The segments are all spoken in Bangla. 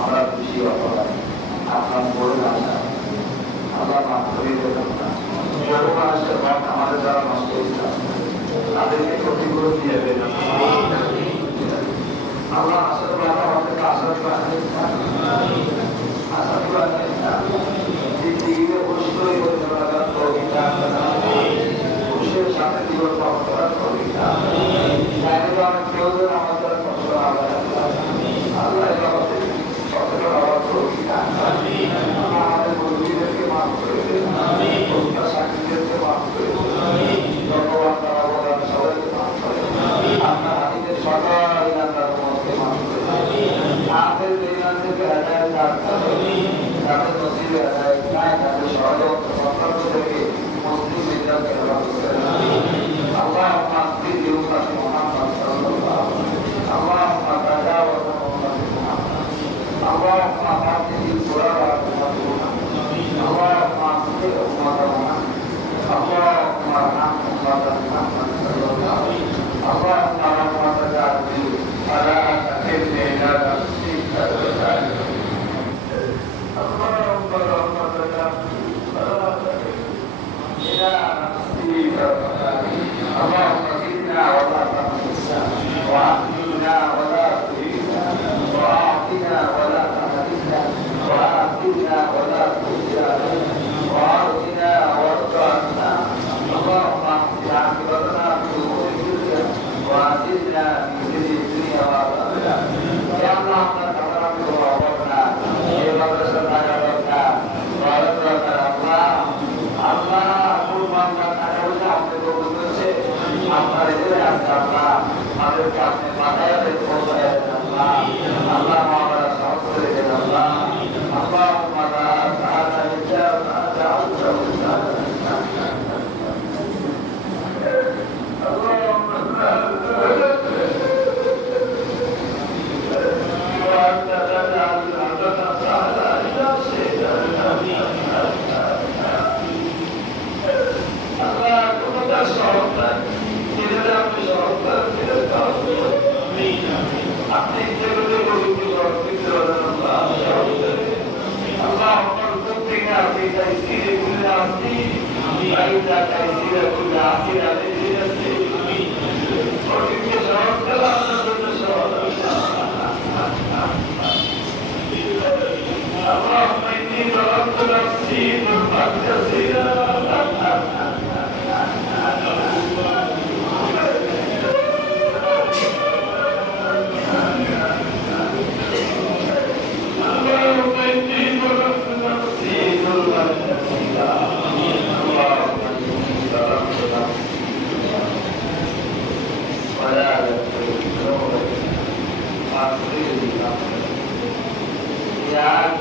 আমরা খুশি অপরাধ আপনার বড় আশা আল্লাহ আমাদের যারা নষ্ট হয়েছিলাম তাদেরকে ক্ষতিগ্রস্ত দিয়ে দেবেন আল্লাহ আসার বাদ আমাদেরকে আসার বাদ তাদের নজির আদায় নাই তাদের ষড়যন্ত্র সংক্রান্ত থেকে মুসলিম বিদ্যালয়কে আল্লাহ আপনার দিল্লি উপাসী মোহাম্মদ আল্লাহ আপনার রাজা আল্লাহ আপনার রাজনীতি ঘোরা আল্লাহ আপনার আল্লাহ আপনার নাম Allah, Allah, Allah, Allah, Allah, Allah, Allah, Allah, Allah, Allah, Allah, Allah, Allah, Allah, da caixeira, da ácida, da medida, sei. Porque me joga pela onda do jogo. A voz mãe me joga pela sina, para a.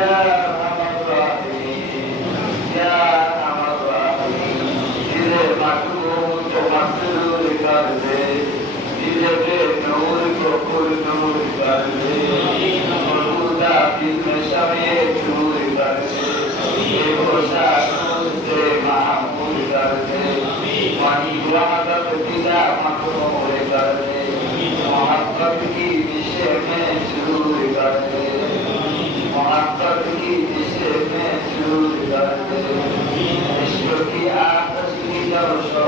Yeah. Obrigado,